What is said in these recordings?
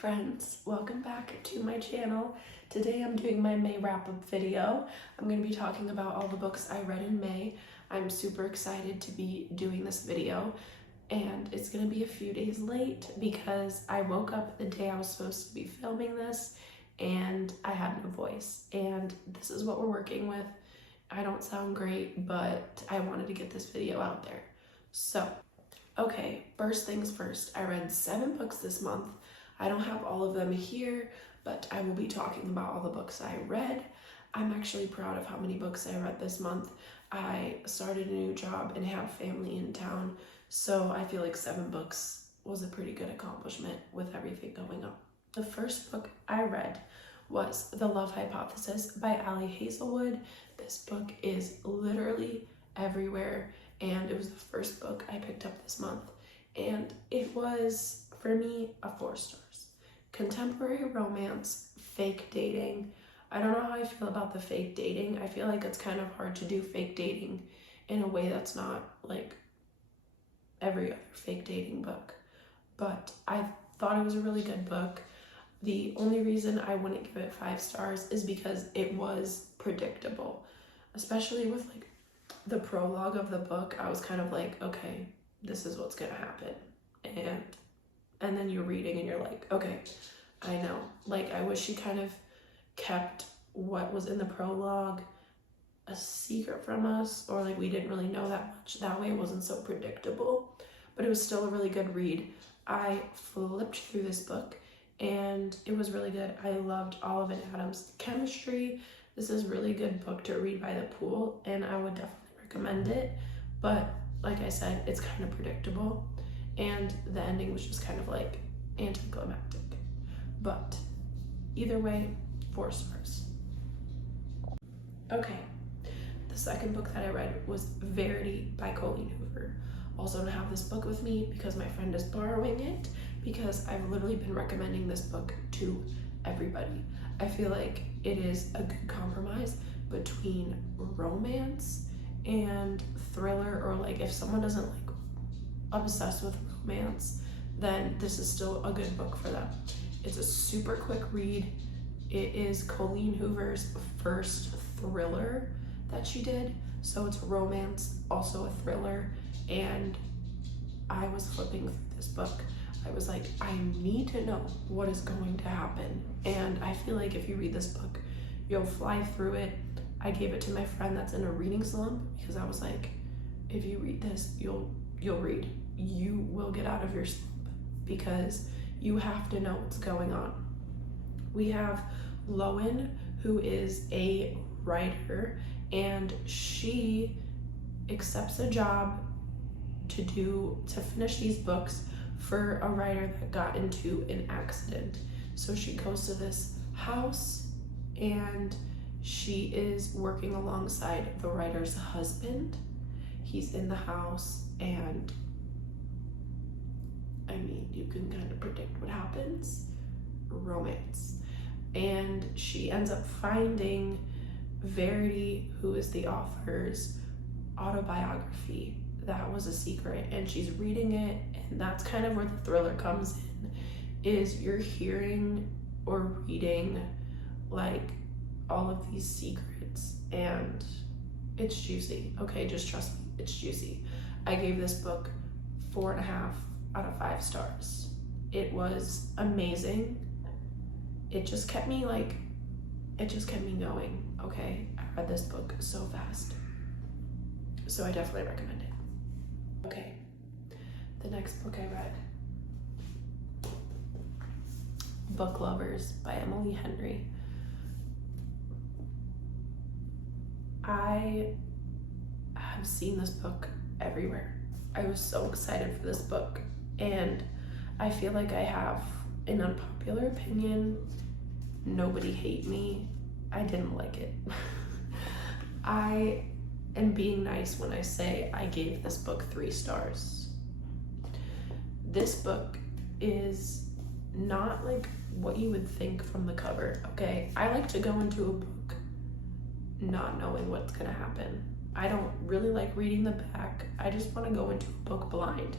friends, welcome back to my channel. Today I'm doing my May wrap-up video. I'm going to be talking about all the books I read in May. I'm super excited to be doing this video, and it's going to be a few days late because I woke up the day I was supposed to be filming this and I had no voice, and this is what we're working with. I don't sound great, but I wanted to get this video out there. So, okay, first things first, I read 7 books this month. I don't have all of them here, but I will be talking about all the books I read. I'm actually proud of how many books I read this month. I started a new job and have family in town, so I feel like 7 books was a pretty good accomplishment with everything going on. The first book I read was The Love Hypothesis by Ali Hazelwood. This book is literally everywhere, and it was the first book I picked up this month, and it was, for me, a 4 stars. Contemporary romance, fake dating. I don't know how I feel about the fake dating. I feel like it's kind of hard to do fake dating in a way that's not like every other fake dating book. But I thought it was a really good book. The only reason I wouldn't give it 5 stars is because it was predictable. Especially with like the prologue of the book, I was kind of like, okay, this is what's gonna happen. And then you're reading and you're like, okay, I know. Like, I wish she kind of kept what was in the prologue a secret from us, or like we didn't really know that much. That way it wasn't so predictable, but it was still a really good read. I flipped through this book and it was really good. I loved Olive and Adam's chemistry. This is a really good book to read by the pool, and I would definitely recommend it. But like I said, it's kind of predictable, and the ending was just kind of like anticlimactic. But either way, 4 stars. Okay, the second book that I read was Verity by Colleen Hoover. Also don't have this book with me because my friend is borrowing it, because I've literally been recommending this book to everybody. I feel like it is a good compromise between romance and thriller, or like if someone doesn't like obsessed with romance, then this is still a good book for them. It's a super quick read. It is Colleen Hoover's first thriller that she did, so it's romance, also a thriller, and I was flipping through this book. I was like, I need to know what is going to happen, and I feel like if you read this book, you'll fly through it. I gave it to my friend that's in a reading slump because I was like, if you read this, you'll read. You will get out of your slump because you have to know what's going on. We have Lowen, who is a writer, and she accepts a job to finish these books for a writer that got into an accident. So she goes to this house and she is working alongside the writer's husband. He's in the house, and I mean, you can kind of predict what happens. Romance. And she ends up finding Verity, who is the author's autobiography. That was a secret, and she's reading it, and that's kind of where the thriller comes in, is you're hearing or reading like all of these secrets, and it's juicy. Okay, just trust me, it's juicy. I gave this book 4.5 out of 5 stars. It was amazing. It just kept me going. Okay, I read this book so fast, so I definitely recommend it. Okay, the next book I read, Book Lovers by Emily Henry. I have seen this book everywhere. I was so excited for this book, and I feel like I have an unpopular opinion. Nobody hate me. I didn't like it. I am being nice when I say I gave this book 3 stars. This book is not like what you would think from the cover, okay? I like to go into a book not knowing what's gonna happen. I don't really like reading the back. I just want to go into a book blind.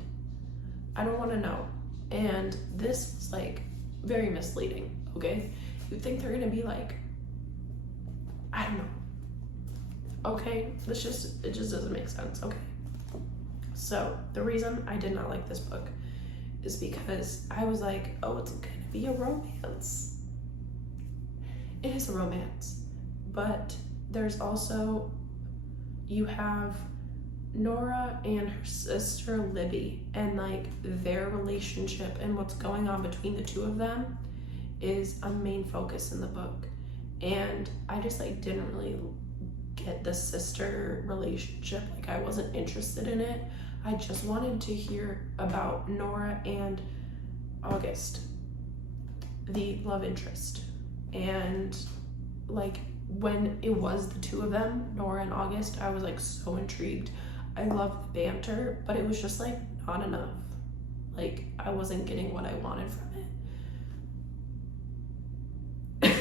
I don't want to know. And this was like very misleading, okay? You think they're gonna be like, I don't know. Okay, it just doesn't make sense, okay? So the reason I did not like this book is because I was like, oh, it's gonna be a romance. It is a romance, but there's also, you have Nora and her sister Libby, and like their relationship and what's going on between the two of them is a main focus in the book. And I just like didn't really get the sister relationship. Like I wasn't interested in it. I just wanted to hear about Nora and August, the love interest. And like when it was the two of them, Nora and August, I was like so intrigued. I loved the banter, but it was just like not enough. Like I wasn't getting what I wanted from it.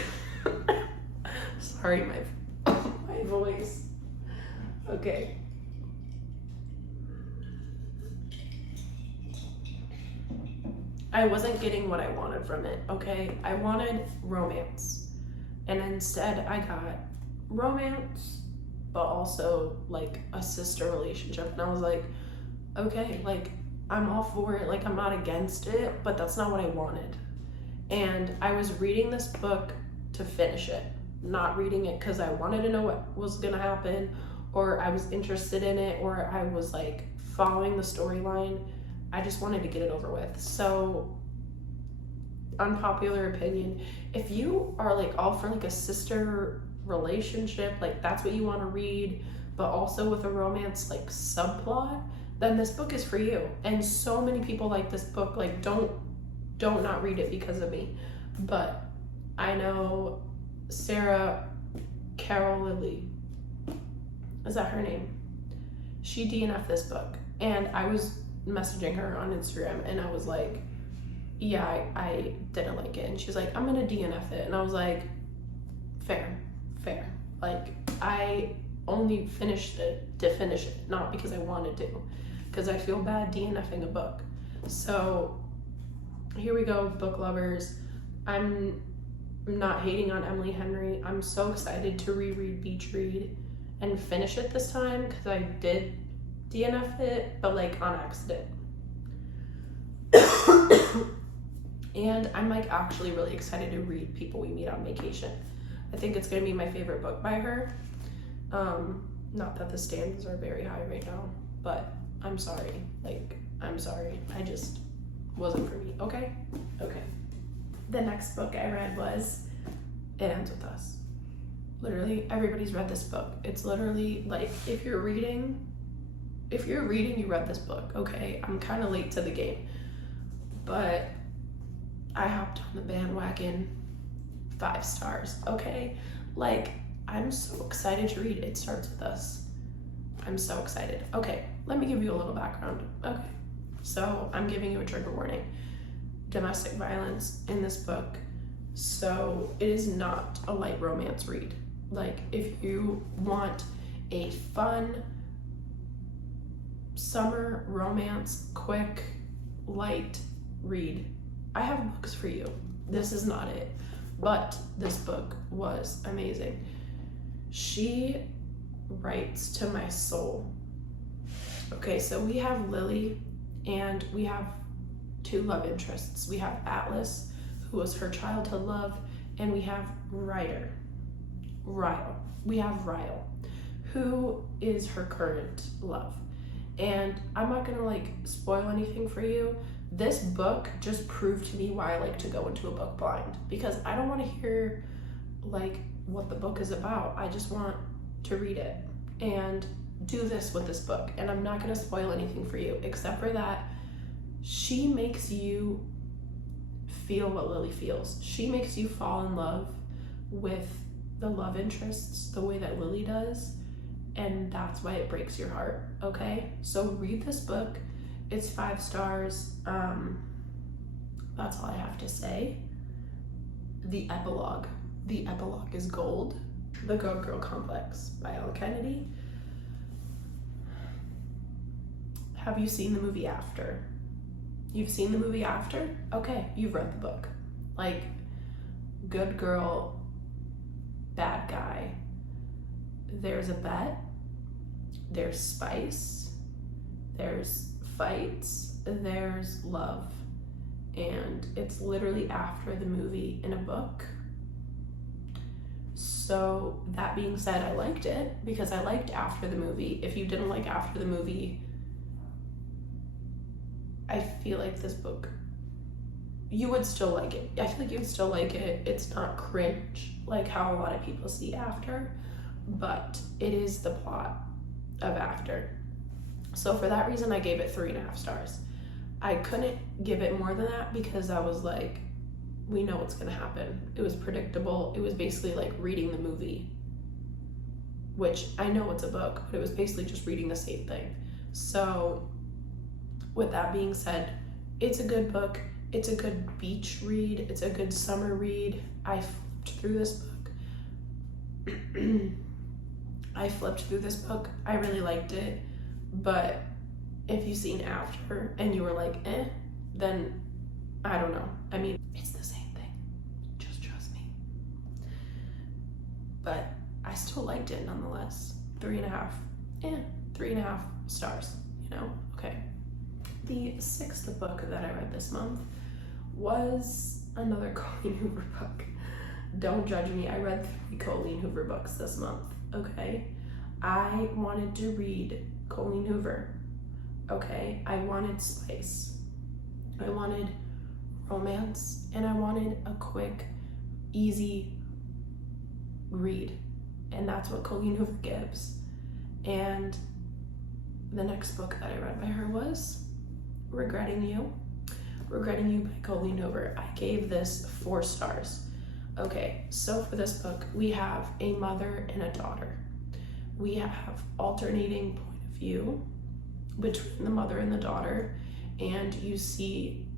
Sorry, my voice. Okay. I wasn't getting what I wanted from it, okay? I wanted romance. And instead I got romance, but also like a sister relationship. And I was like, okay, like I'm all for it. Like I'm not against it, but that's not what I wanted. And I was reading this book to finish it, not reading it because I wanted to know what was gonna happen, or I was interested in it, or I was like following the storyline. I just wanted to get it over with. So, unpopular opinion, if you are like all for like a sister relationship, like that's what you want to read, but also with a romance like subplot, then this book is for you. And so many people like this book. Like don't not read it because of me. But I know Sarah Carol Lilly, is that her name? She DNF'd this book, and I was messaging her on Instagram and I was like, yeah, I didn't like it. And she was like, I'm gonna DNF it. And I was like, fair. Like I only finished it to finish it, not because I wanted to, because I feel bad DNFing a book. So here we go, book lovers. I'm not hating on Emily Henry. I'm so excited to reread Beach Read and finish it this time, because I did DNF it, but like on accident. And I'm like actually really excited to read People We Meet on Vacation. I think it's gonna be my favorite book by her. Not that the standards are very high right now, but I'm sorry. Like, I'm sorry. I just wasn't for me. Okay? Okay. The next book I read was It Ends With Us. Literally, everybody's read this book. It's literally like, if you're reading, you read this book, okay? I'm kind of late to the game, but I hopped on the bandwagon. 5 stars, okay? Like, I'm so excited to read It Starts With Us. I'm so excited. Okay, let me give you a little background. Okay, so I'm giving you a trigger warning. Domestic violence in this book. So it is not a light romance read. Like, if you want a fun summer romance, quick, light read, I have books for you. This is not it. But this book was amazing. She writes to my soul. Okay, so we have Lily and we have 2 love interests. We have Atlas, who was her childhood love, and we have Ryle. We have Ryle, who is her current love. And I'm not gonna like spoil anything for you. This book just proved to me why I like to go into a book blind, because I don't want to hear like what the book is about. I just want to read it and do this with this book. And I'm not going to spoil anything for you, except for that she makes you feel what Lily feels. She makes you fall in love with the love interests the way that Lily does, and that's why it breaks your heart, okay? So read this book. It's 5 stars. That's all I have to say. The epilogue. The epilogue is gold. The Go Girl Complex by Ellen Kennedy. Have you seen the movie After? You've seen the movie After? Okay, you've read the book. Like, good girl, bad guy. There's a bet, there's spice, there's fights, there's love. And it's literally after the movie in a book. So that being said, I liked it because I liked after the movie. If you didn't like after the movie, I feel like this book, you would still like it. I feel like you would still like it. It's not cringe like how a lot of people see After, but it is the plot of After. So for that reason, I gave it 3.5 stars. I couldn't give it more than that because I was like, we know what's gonna happen. It was predictable. It was basically like reading the movie, which I know it's a book, but it was basically just reading the same thing. So with that being said, it's a good book. It's a good beach read. It's a good summer read. I flipped through this book. I really liked it. But if you've seen After and you were like, then I don't know. I mean, it's the same thing. Just trust me. But I still liked it nonetheless. 3.5. 3.5 stars, you know? Okay. The 6th book that I read this month was another Colleen Hoover book. Don't judge me. I read 3 Colleen Hoover books this month, okay? I wanted to read Colleen Hoover, okay? I wanted spice. I wanted romance, and I wanted a quick, easy read. And that's what Colleen Hoover gives. And the next book that I read by her was Regretting You by Colleen Hoover. I gave this 4 stars. Okay, so for this book, we have a mother and a daughter. We have alternating point of view between the mother and the daughter, and you see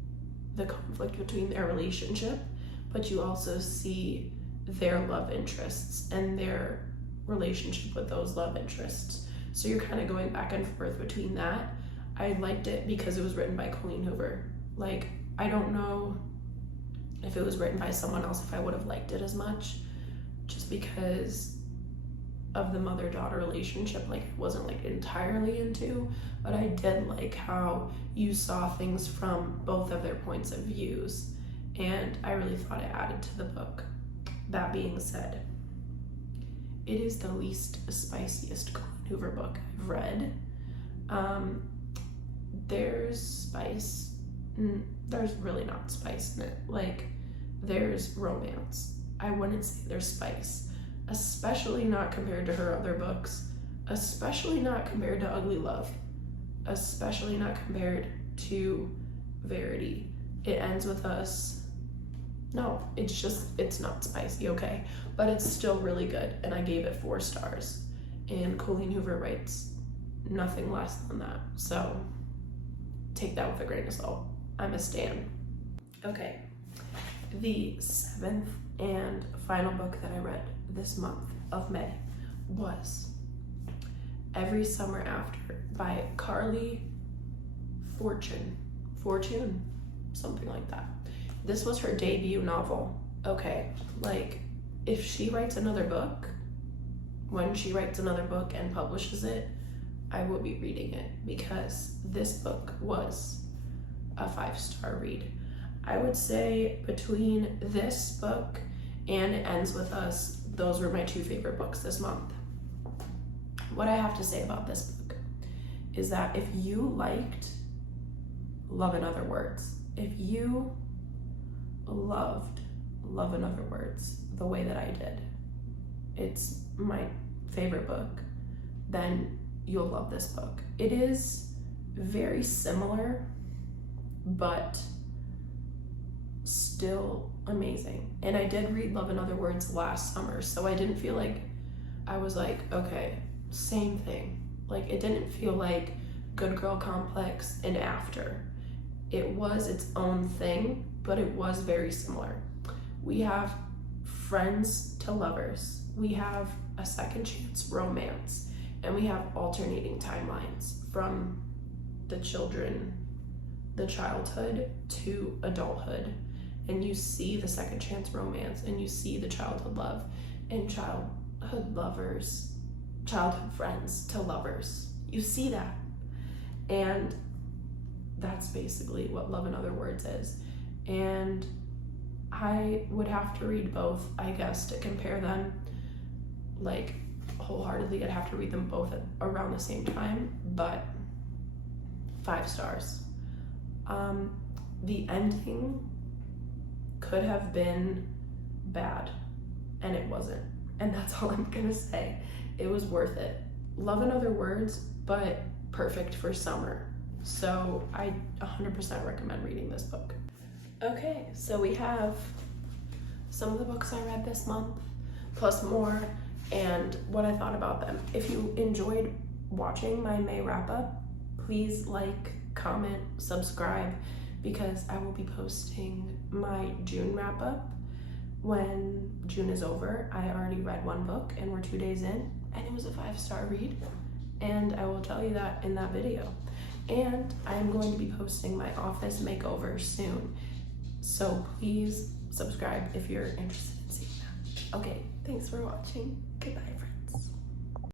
the conflict between their relationship, but you also see their love interests and their relationship with those love interests. So you're kind of going back and forth between that. I liked it because it was written by Colleen Hoover. Like, I don't know if it was written by someone else if I would have liked it as much, just because of the mother-daughter relationship. Like, I wasn't like entirely into, but I did like how you saw things from both of their points of views, and I really thought it added to the book. That being said, it is the least spiciest Colleen Hoover book I've read. There's spice. There's really not spice in it. Like, there's romance. I wouldn't say there's spice, especially not compared to her other books, especially not compared to Ugly Love, especially not compared to Verity. It Ends With Us. No, it's not spicy, okay? But it's still really good, and I gave it 4 stars. And Colleen Hoover writes nothing less than that. So take that with a grain of salt. I'm a stan. Okay, the 7th and final book that I read this month of May was Every Summer After by Carly Fortune, something like that. This was her debut novel. Okay, like, if she writes another book, when she writes another book and publishes it, I will be reading it, because this book was a 5-star read. I would say between this book and It Ends With Us, those were my 2 favorite books this month. What I have to say about this book is that if you liked Love in Other Words, if you loved Love in Other Words the way that I did, it's my favorite book, then you'll love this book. It is very similar, but still amazing. And I did read Love in Other Words last summer, so I didn't feel like I was like, okay, same thing. Like, it didn't feel like Good Girl Complex and After. It was its own thing, but it was very similar. We have friends to lovers. We have a second chance romance, and we have alternating timelines from the childhood to adulthood. and you see the second chance romance, and you see the childhood love, and childhood lovers, childhood friends to lovers. You see that. And that's basically what Love in Other Words is. And I would have to read both, I guess, to compare them like wholeheartedly. I'd have to read them both at around the same time, but 5 stars. The ending could have been bad, and it wasn't. And that's all I'm gonna say. It was worth it. Love in Other Words, but perfect for summer. So I 100% recommend reading this book. Okay, so we have some of the books I read this month, plus more, and what I thought about them. If you enjoyed watching my May wrap-up, please like, comment, subscribe, because I will be posting my June wrap-up when June is over. I already read 1 book, and we're 2 days in, and it was a 5-star read, and I will tell you that in that video. And I am going to be posting my office makeover soon, so please subscribe if you're interested in seeing that. Okay, thanks for watching. Goodbye, friends.